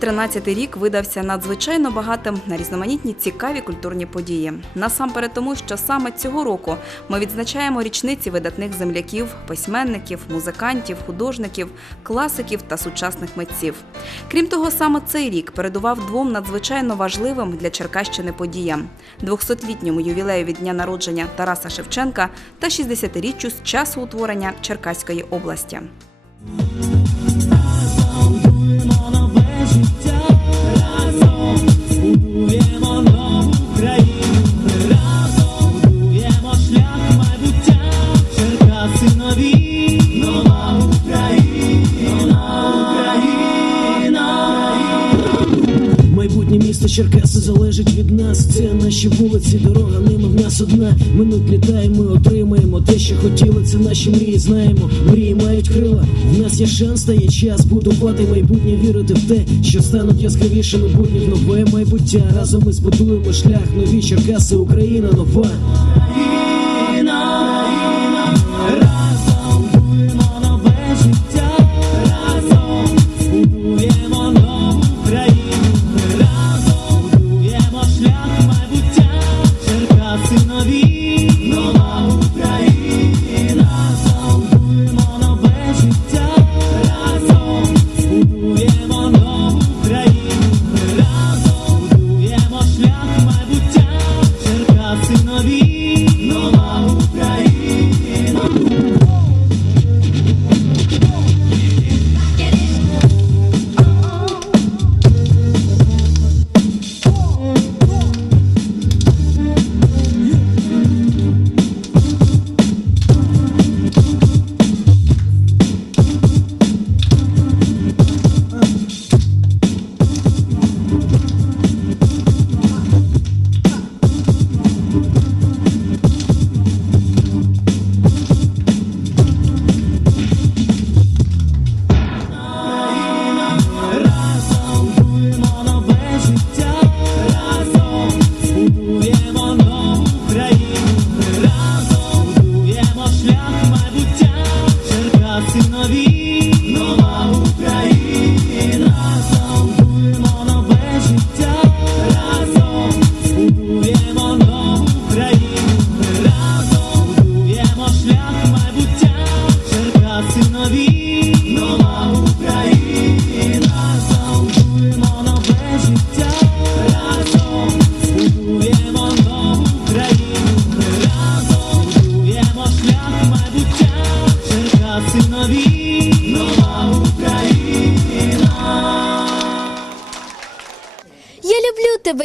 2013 рік видався надзвичайно багатим на різноманітні цікаві культурні події. Насамперед тому, що саме цього року ми відзначаємо річниці видатних земляків, письменників, музикантів, художників, класиків та сучасних митців. Крім того, саме цей рік передував двом надзвичайно важливим для Черкащини подіям: 200-літньому ювілею від дня народження Тараса Шевченка та 60-річчю з часу утворення Черкаської області. Місто Черкаси залежить від нас. Це наші вулиці, дорога ними в нас одна. Минуть літає, ми отримаємо те, що хотіли. Це наші мрії, знаємо. Мрії мають крила. В нас є шанс, та є час будувати майбутнє, вірити в те, що стануть яскравішими будні нове майбуття. Разом ми збудуємо шлях, нові Черкаси, Україна нова.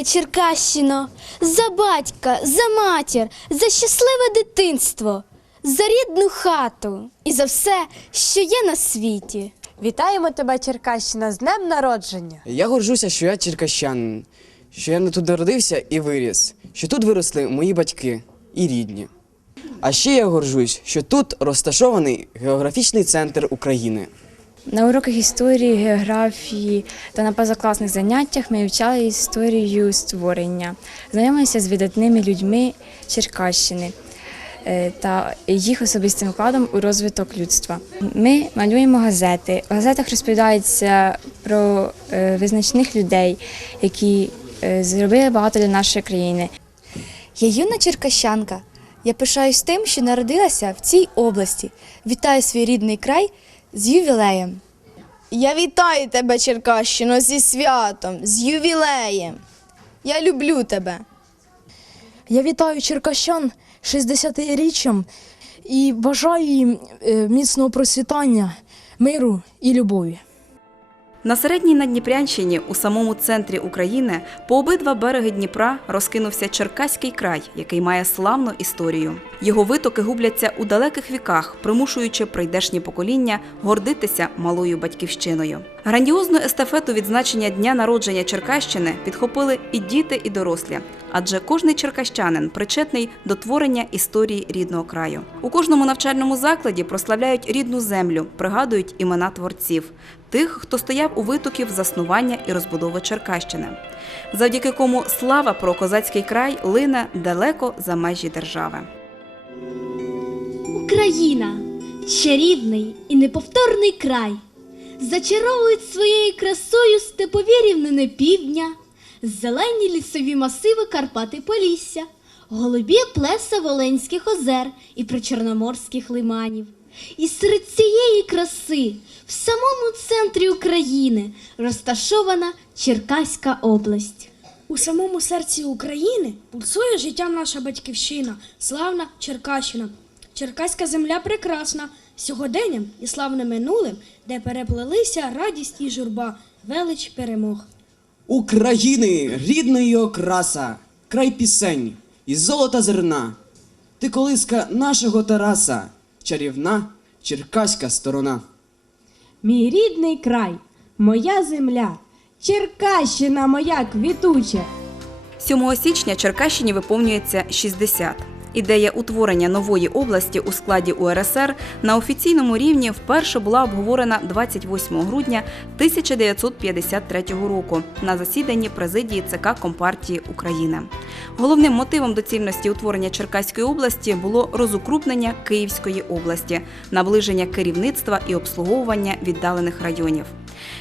Черкащино, за батька, за матір, за щасливе дитинство, за рідну хату і за все, що є на світі. Вітаємо тебе, Черкащина, з днем народження. Я горжуся, що я черкащанин, що я не тут народився і виріс, що тут виросли мої батьки і рідні. А ще я горжусь, що тут розташований географічний центр України. На уроках історії, географії та на позакласних заняттях ми вивчали історію створення, знайомилися з видатними людьми Черкащини е, та їх особистим вкладом у розвиток людства. Ми малюємо газети. В газетах розповідається про е, визначних людей, які е, зробили багато для нашої країни. Я юна черкащанка. Я пишаюсь тим, що народилася в цій області. Вітаю свій рідний край з ювілеєм. Я вітаю тебе, Черкащино, зі святом, з ювілеєм. Я люблю тебе. Я вітаю черкащан 60-річчям і бажаю їм е, міцного процвітання, миру і любові. На середній Надніпрянщині, у самому центрі України, по обидва береги Дніпра розкинувся Черкаський край, який має славну історію. Його витоки губляться у далеких віках, примушуючи прийдешні покоління гордитися малою батьківщиною. Грандіозну естафету відзначення дня народження Черкащини підхопили і діти, і дорослі, адже кожний черкащанин причетний до творення історії рідного краю. У кожному навчальному закладі прославляють рідну землю, пригадують імена творців, тих, хто стояв у витоків заснування і розбудови Черкащини, завдяки кому слава про козацький край лине далеко за межі держави. Україна чарівний і неповторний край, зачаровують своєю красою степові рівнини півдня, зелені лісові масиви Карпати Полісся, голубі плеса Волинських озер і причорноморських лиманів. І серед цієї краси, в самому центрі України, розташована Черкаська область. У самому серці України пульсує життя наша батьківщина, славна Черкащина. Черкаська земля прекрасна, сьогоденням і славним минулим, де переплелися радість і журба, велич перемог. України, рідної окраса, край пісень і золота зерна. Ти колиска нашого Тараса, чарівна черкаська сторона. Мій рідний край, моя земля, Черкащина моя квітуча. 7 січня Черкащині виповнюється 60. Ідея утворення нової області у складі УРСР на офіційному рівні вперше була обговорена 28 грудня 1953 року на засіданні президії ЦК Компартії України. Головним мотивом доцільності утворення Черкаської області було розукрупнення Київської області, наближення керівництва і обслуговування віддалених районів.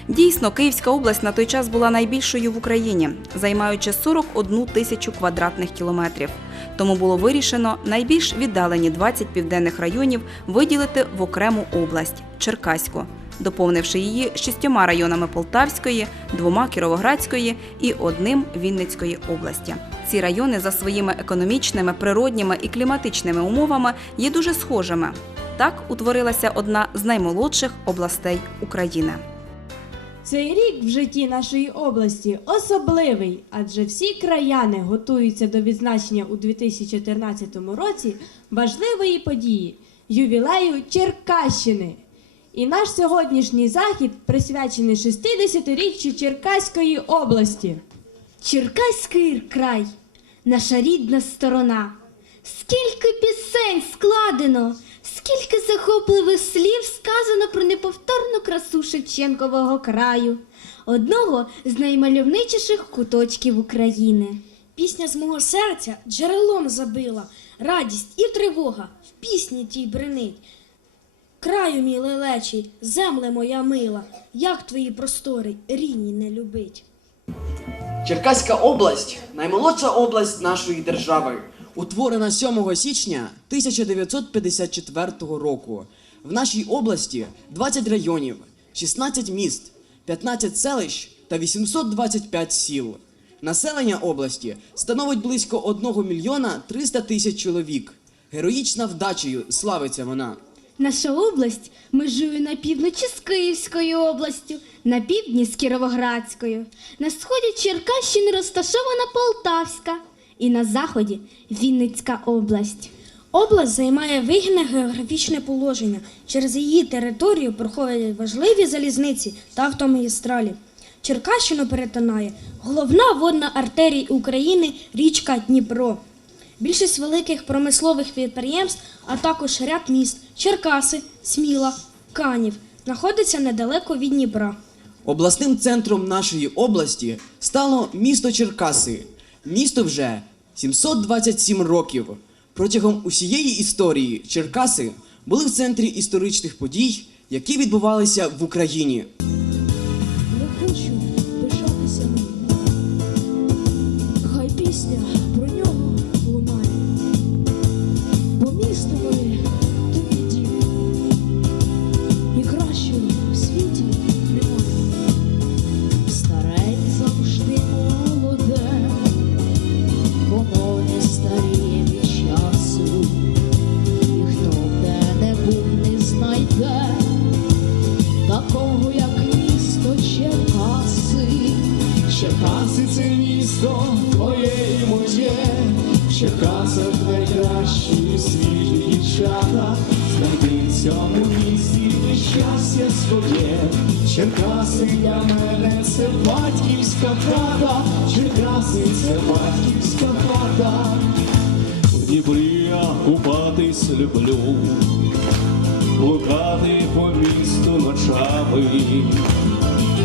Дійсно, Київська область на той час була найбільшою в Україні, займаючи 41 тисячу квадратних кілометрів. Тому було вирішено найбільш віддалені 20 південних районів виділити в окрему область Черкаську, доповнивши її шістьома районами Полтавської, двома Кіровоградської і одним Вінницької області. Ці райони за своїми економічними, природніми і кліматичними умовами є дуже схожими. Так утворилася одна з наймолодших областей України. Цей рік в житті нашої області особливий, адже всі краяни готуються до відзначення у 2014 році важливої події ювілею Черкащини. І наш сьогоднішній захід присвячений 60-річчю Черкаської області. Черкаський край, наша рідна сторона. Скільки пісень складено, скільки захопливих слів сказано про неповторну красу Шевченкового краю, одного з наймальовничіших куточків України. Пісня з мого серця джерелом забила, радість і тривога в пісні тій бренить. Краю мій лелечий, земле моя мила, як твої простори рідні не любить. Черкаська область наймолодша область нашої держави, утворена 7 січня 1954 року. В нашій області 20 районів, 16 міст, 15 селищ та 825 сіл. Населення області становить близько 1 мільйона 300 тисяч чоловік. Героїчна вдачею славиться вона. Наша область межує на півночі з Київською областю, на півдні з Кіровоградською. На сході Черкащини розташована Полтавська і на заході Вінницька область. Область займає вигідне географічне положення. Через її територію проходять важливі залізниці та автомагістралі. Черкащину перетинає головна водна артерія України річка Дніпро. Більшість великих промислових підприємств, а також ряд міст Черкаси, Сміла, Канів знаходиться недалеко від Дніпра. Обласним центром нашої області стало місто Черкаси. Місто вже 727 років. Протягом усієї історії Черкаси були в центрі історичних подій, які відбувалися в Україні. Черкасах найкращі у світі дівчата, знайди в цьому місті ти щастя своє. Черкаси для мене це батьківська хата, Черкаси це батьківська хата. В Дніпрі я купатись люблю, блукати по місту ночами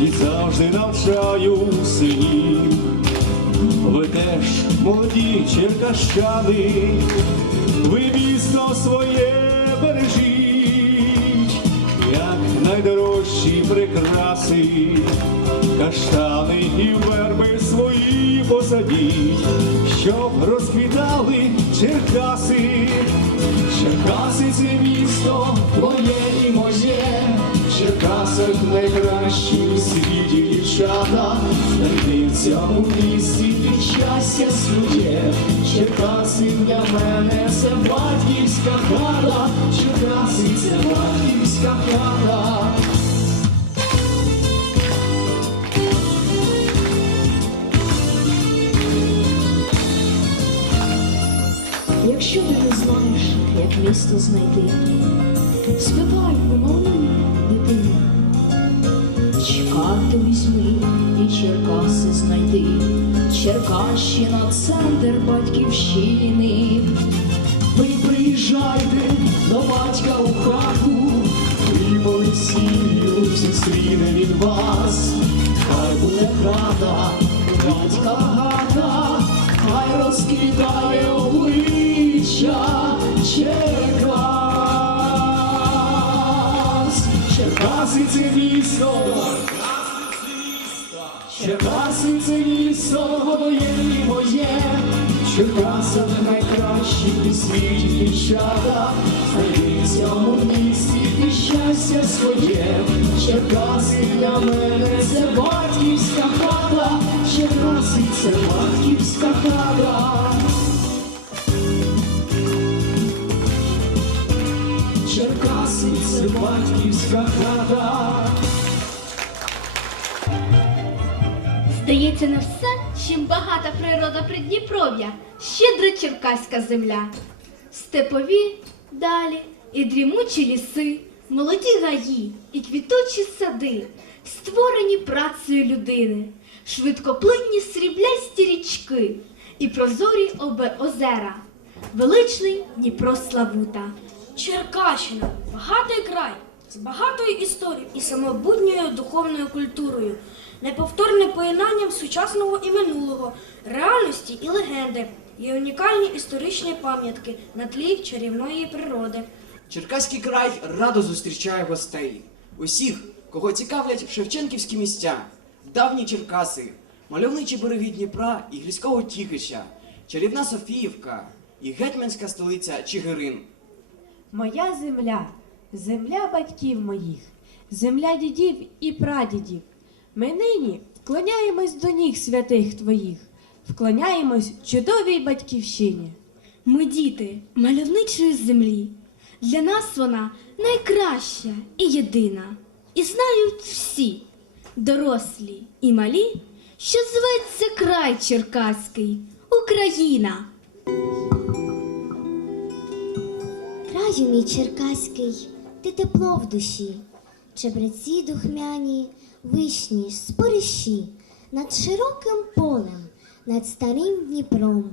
і завжди навчаю синів. Ви теж молоді черкащани, ви місто своє бережіть, як найдорожчі прикраси, каштани і верби свої посадіть, щоб розквітали Черкаси. Черкаси це місто найкращі у світі дівчата, знайти в цьому місті і щастя своє. Черкаси для мене це батьківська хата, Черкаси це батьківська хата. Якщо ти не знаєш, як місто знайти, спитай у малої. Візьми і Черкаси знайди, Черкащина центр батьківщини. Ви приїжджайте до батька у хату, і по весіллю зустріне від вас. Хай буде хата, батька хата, хай розквітає обличчя Черкас. Черкаси це місто, Черкаси це місто моє і моє, Черкаса найкращі у світі дівчата, знайди в місті і щастя своє. Черкаси для мене це батьківська хата, Черкаси це батьківська хата. Черкаси це батьківська хата. Здається, не все, чим багата природа Придніпров'я, щедра черкаська земля. Степові далі і дрімучі ліси, молоді гаї і квітучі сади, створені працею людини, швидкоплинні сріблясті річки і прозорі обе озера, величний Дніпро Славута. Черкащина багатий край з багатою історією і самобутньою духовною культурою, неповторним поєднанням сучасного і минулого, реальності і легенди, є унікальні історичні пам'ятки на тлі чарівної природи. Черкаський край радо зустрічає гостей. Усіх, кого цікавлять шевченківські місця, давні Черкаси, мальовничі береги Дніпра і гірського Тіхича, чарівна Софіївка і гетьманська столиця Чигирин. Моя земля, земля батьків моїх, земля дідів і прадідів. Ми нині вклоняємось до ніг святих твоїх, вклоняємось чудовій батьківщині. Ми діти мальовничої землі. Для нас вона найкраща і єдина. І знають всі, дорослі і малі, що зветься край Черкаський, Україна. Краю мій черкаський, ти тепло в душі, чебреці духмяні, вишні, спориші, над широким полем, над старим Дніпром,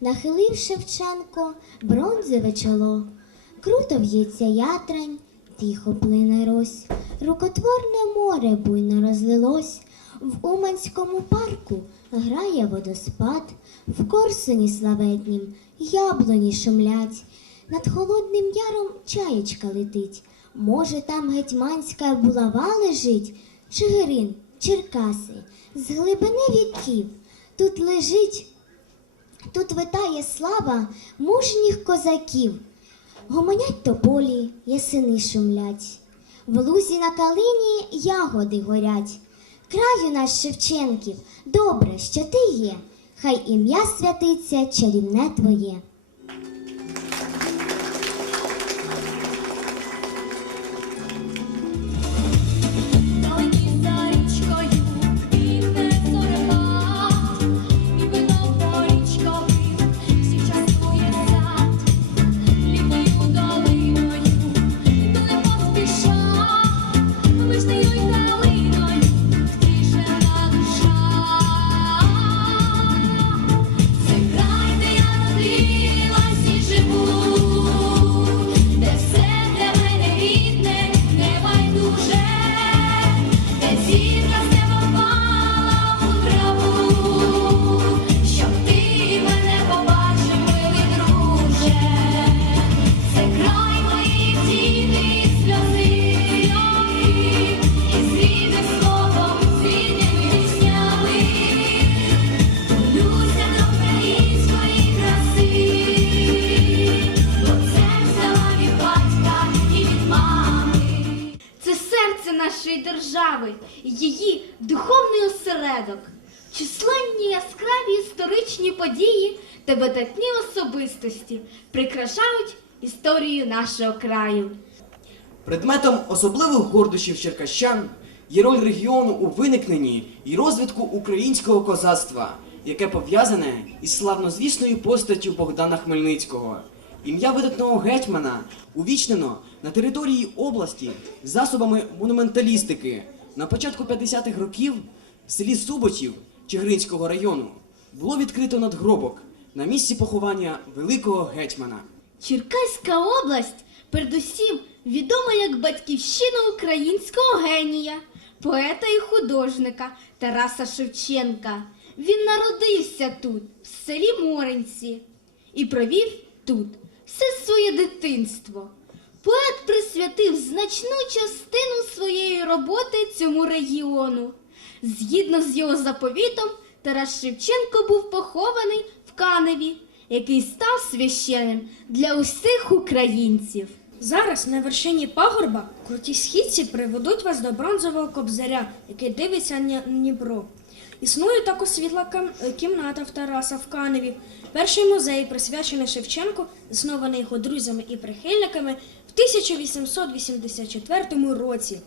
нахилив Шевченко бронзове чоло, круто в'ється ятрань, тихо плине рось, рукотворне море буйно розлилось, в Уманському парку грає водоспад, в Корсуні славетнім яблуні шумлять. Над холодним яром чаєчка летить. Може, там гетьманська булава лежить, Чигирин, Черкаси, з глибини віків. Тут лежить, тут витає слава мужніх козаків. Гомонять тополі, ясени шумлять. В лузі на калині ягоди горять. Краю наш Шевченків, добре, що ти є, хай ім'я святиться чарівне твоє. Предок. Численні яскраві історичні події та видатні особистості прикрашають історію нашого краю. Предметом особливих гордощів черкащан є роль регіону у виникненні і розвитку українського козацтва, яке пов'язане із славнозвісною постаттю Богдана Хмельницького. Ім'я видатного гетьмана увічнено на території області засобами монументалістики. На початку 50-х років в селі Суботів Чигиринського району було відкрито надгробок на місці поховання великого гетьмана. Черкаська область передусім відома як батьківщина українського генія, поета і художника Тараса Шевченка. Він народився тут, в селі Моринці, і провів тут все своє дитинство. Поет присвятив значну частину своєї роботи цьому регіону. Згідно з його заповітом, Тарас Шевченко був похований в Каневі, який став священним для усіх українців. Зараз на вершині пагорба круті східці приведуть вас до бронзового кобзаря, який дивиться на Дніпро. Існує також світла кімната в Тараса в Каневі. Перший музей, присвячений Шевченку, заснований його друзями і прихильниками 1884 році.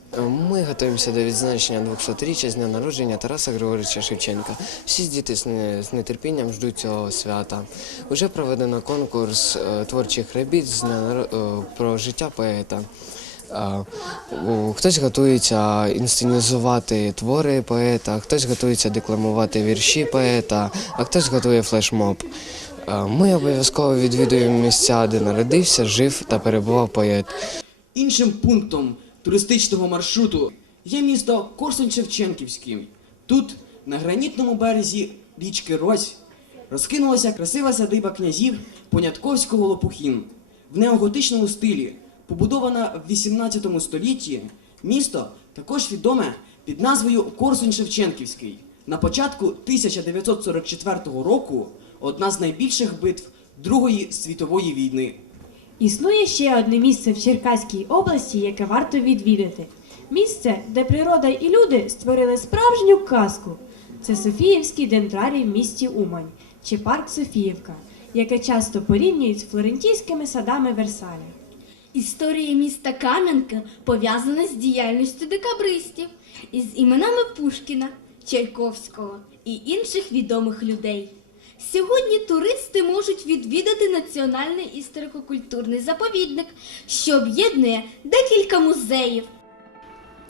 Ми готуємося до відзначення 200-річчя з дня народження Тараса Григоровича Шевченка. Всі діти з не- з нетерпінням ждуть цього свята. Уже проведено конкурс е, творчих робіт з дня е, про життя поета. Е, Хтось готується інсценізувати твори поета, хтось готується декламувати вірші поета, а хтось готує флешмоб. Е, Ми обов'язково відвідуємо місця, де народився, жив та перебував поет. Іншим пунктом туристичного маршруту є місто Корсунь-Шевченківський. Тут, на гранітному березі річки Розь, розкинулася красива садиба князів Понятковського Лопухін. В неоготичному стилі, побудована в 18 столітті, місто також відоме під назвою Корсунь-Шевченківський. На початку 1944 року одна з найбільших битв Другої світової війни. Існує ще одне місце в Черкаській області, яке варто відвідати. Місце, де природа і люди створили справжню казку. Це Софіївський дендрарій в місті Умань чи парк Софіївка, яке часто порівнюють з флорентійськими садами Версаля. Історія міста Кам'янка пов'язана з діяльністю декабристів із іменами Пушкіна, Чайковського і інших відомих людей. Сьогодні туристи можуть відвідати національний історико-культурний заповідник, що об'єднує декілька музеїв.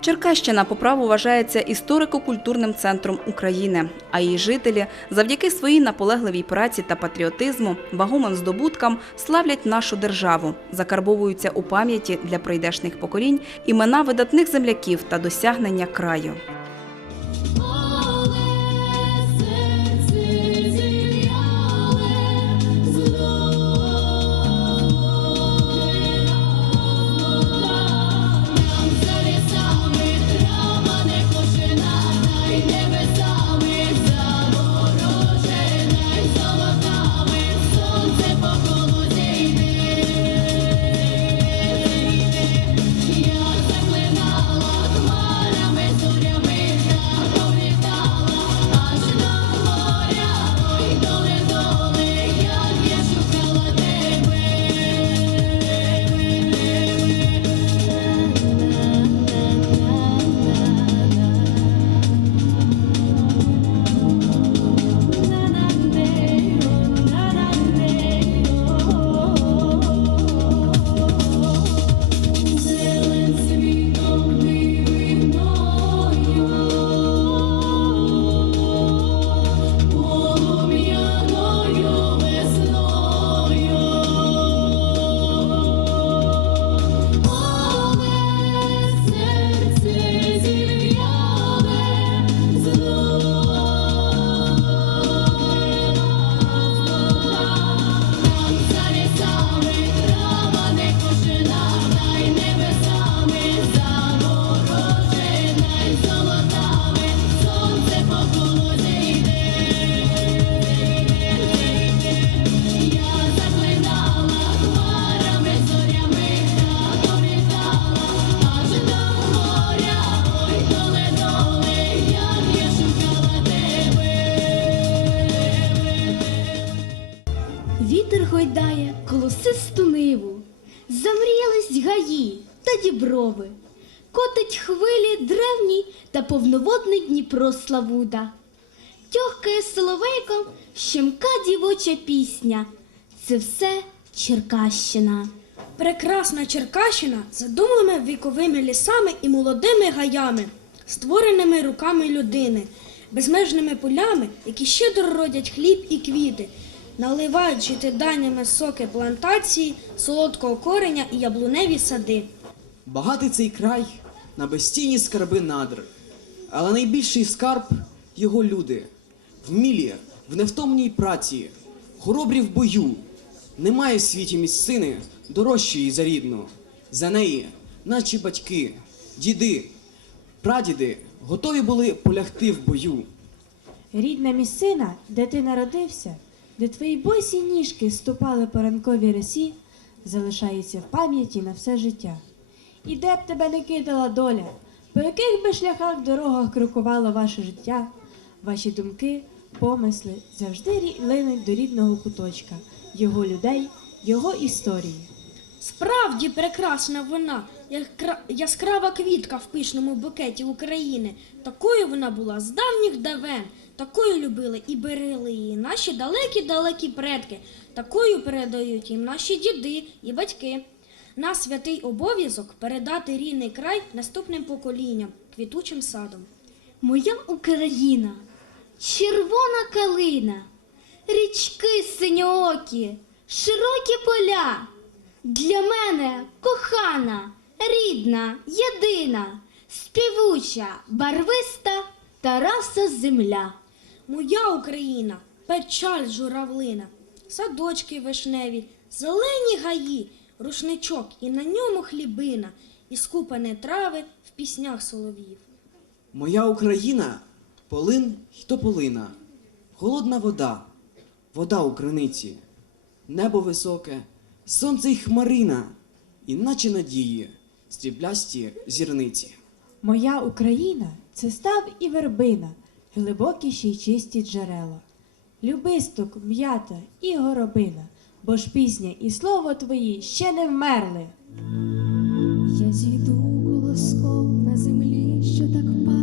Черкащина по праву вважається історико-культурним центром України, а її жителі завдяки своїй наполегливій праці та патріотизму, вагомим здобуткам славлять нашу державу, закарбовуються у пам'яті для прийдешних поколінь імена видатних земляків та досягнення краю. Славуда. Тьохкає соловейком щемка дівоча пісня. Це все Черкащина. Прекрасна Черкащина задуманими віковими лісами і молодими гаями, створеними руками людини, безмежними полями, які щедро родять хліб і квіти, наливають життєдайними соки плантації, солодкого кореня і яблуневі сади. Багатий цей край на безцінні скарби надр, але найбільший скарб його люди, вмілі в невтомній праці, хоробрі в бою. Немає в світі місцини дорожчої за рідну. За неї, наче батьки, діди, прадіди готові були полягти в бою. Рідна місцина, де ти народився, де твої босі ніжки ступали по ранковій росі, залишається в пам'яті на все життя. І де б тебе не кидала доля, по яких би шляхах дорогах крокувало ваше життя, ваші думки, помисли завжди линуть до рідного куточка, його людей, його історії. Справді прекрасна вона, яскрава квітка в пишному букеті України. Такою вона була з давніх давен. Такою любили і берегли її наші далекі-далекі предки. Такою передають їм наші діди і батьки. Наш святий обов'язок передати рідний край наступним поколінням, квітучим садом. Моя Україна, червона калина, річки синьоокі, широкі поля. Для мене кохана, рідна, єдина, співуча, барвиста Тараса земля. Моя Україна, печаль журавлина, садочки вишневі, зелені гаї, рушничок і на ньому хлібина, і скупані трави в піснях солов'їв. Моя Україна полин й тополина, холодна вода, вода у криниці, небо високе, сонце й хмарина, і наче надії, стріблясті зірниці. Моя Україна це став і вербина, глибокіші й чисті джерела. Любисток, м'ята і горобина, бо ж пісня і слово твої ще не вмерли. Я зійду колоском на землі, що так пахне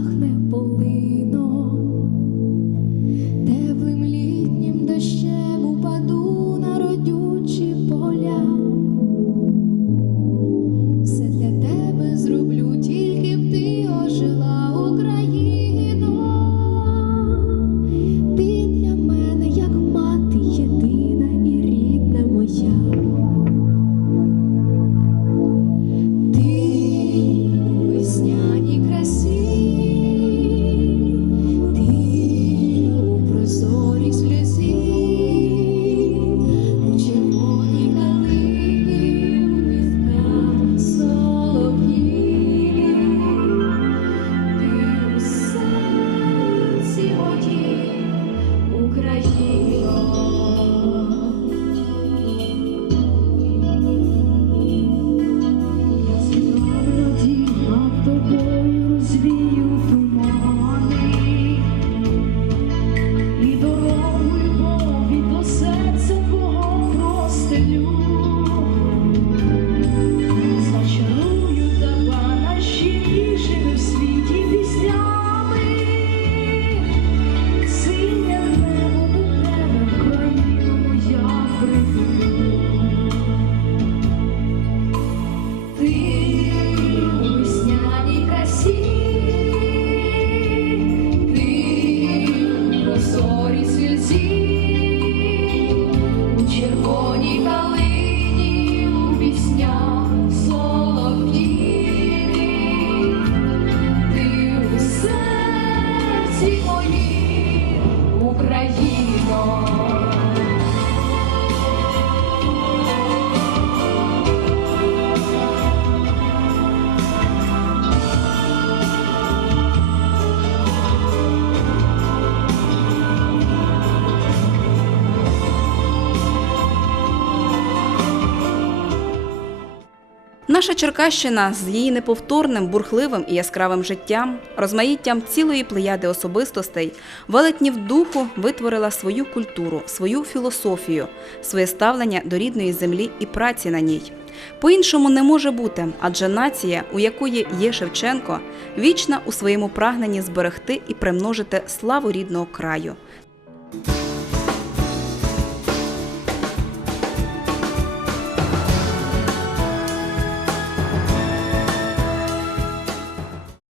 Наша Черкащина з її неповторним, бурхливим і яскравим життям, розмаїттям цілої плеяди особистостей, велетнів духу витворила свою культуру, свою філософію, своє ставлення до рідної землі і праці на ній. По-іншому не може бути, адже нація, у якої є Шевченко, вічна у своєму прагненні зберегти і примножити славу рідного краю,